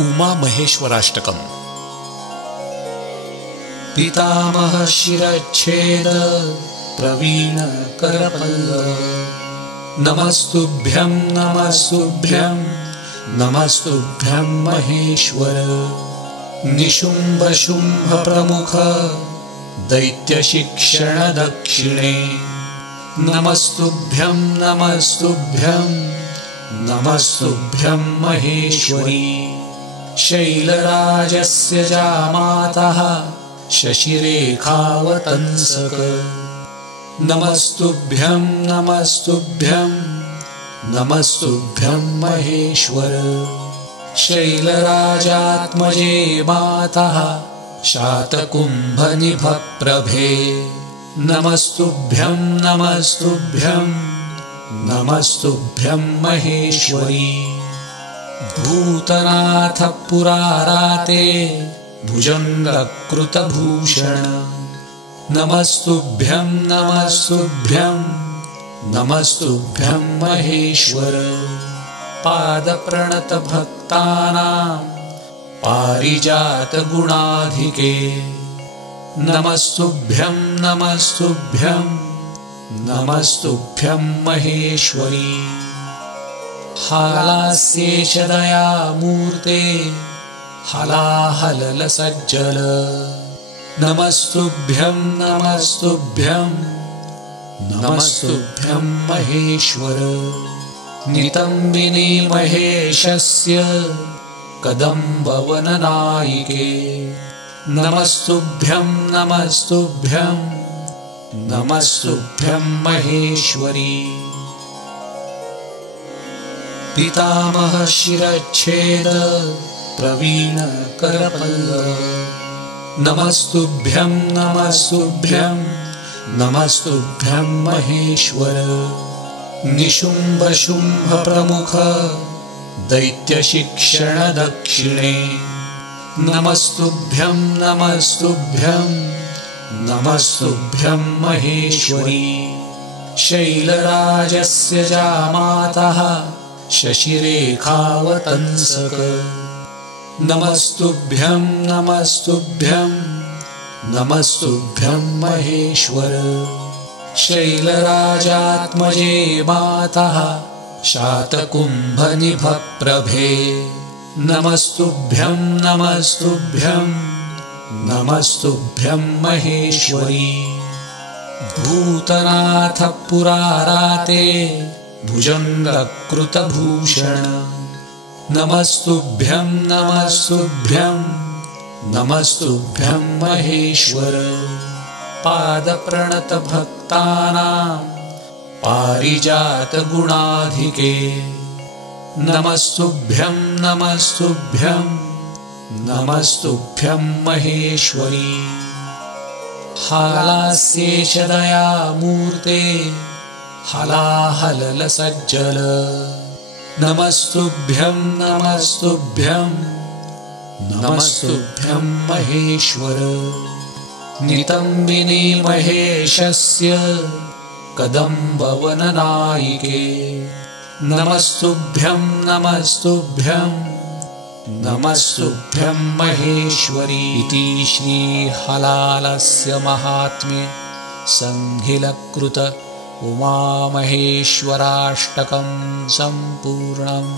उमामहेश्वराष्टकम्। पितामह शिरच्छेद प्रवीण करपल्लव नमस्तुभ्यं नमस्तुभ्यं नमस्तुभ्यं महेश्वर। निशुम्भ शुम्भ प्रमुख दैत्यशिक्षण दक्षिणे नमस्तुभ्यं नमस्तुभ्यं नमस्तुभ्यं महेश्वरी। शैलराजस्य जामातः शशिरेखावतंसक नमस्तुभ्यं नमस्तुभ्यं नमस्तुभ्यं महेश्वर। शैलराजात्मजे मातः शातकुम्भनिभप्रभे नमस्तुभ्यं नमस्तुभ्यं नमस्तुभ्यं महेश्वरी। भूतनाथ पुराराते भुजङ्गकृतभूषण नमस्तुभ्यं नमस्तुभ्यं नमस्तुभ्यं महेश्वर। पादप्रणतभक्तानां पारिजातगुणाधिके नमस्तुभ्यं नमस्तुभ्यं नमस्तुभ्यं महेश्वरी। हालास्येष दयामूर्ते हलाहलसज्जल नमस्तुभ्यं नमस्तुभ्यं नमस्तुभ्यं महेश्वर। नितम्बिनी महेशस्य कदम्बवननायिके नमस्तुभ्यं नमस्तुभ्यं नमस्तुभ्यं महेश्वरी। पितामह शिरच्छेद प्रवीण करपल्लव नमस्तुभ्यं नमस्तुभ्यं नमस्तुभ्यं महेश्वर। निशुम्भ शुम्भ प्रमुख दैत्यशिक्षण दक्षिणे नमस्तुभ्यं नमस्तुभ्यं नमस्तुभ्यं महेश्वरी। शैलराजस्य जामातः शशिरेखावतंसक नमस्तुभ्यं नमस्तुभ्यं नमस्तुभ्यं महेश्वर। शैलराजात्मजे मातः शातकुम्भनिभप्रभे नमस्तुभ्यं नमस्तुभ्यं नमस्तुभ्यं महेश्वरी। भूतनाथ पुराराते भुजङ्गकृतभूषण नमस्तुभ्यं नमस्तुभ्यं नमस्तुभ्यं महेश्वर। पादप्रणतभक्तानां पारिजातगुणाधिके नमस्तुभ्यं नमस्तुभ्यं नमस्तुभ्यं महेश्वरी। हालास्येष दयामूर्ते हलाहलसज्जल नमस्तुभ्यं नमस्तुभ्यं नमस्तुभ्यं महेश्वर। नितम्बिनी महेशस्य कदम्बवननायिके नमस्तुभ्यं नमस्तुभ्यं नमस्तुभ्यं महेश्वरी। इति श्रीहलालस्य महात्म्ये संहिलकृत उमामहेश्वराष्टकं सम्पूर्णम्।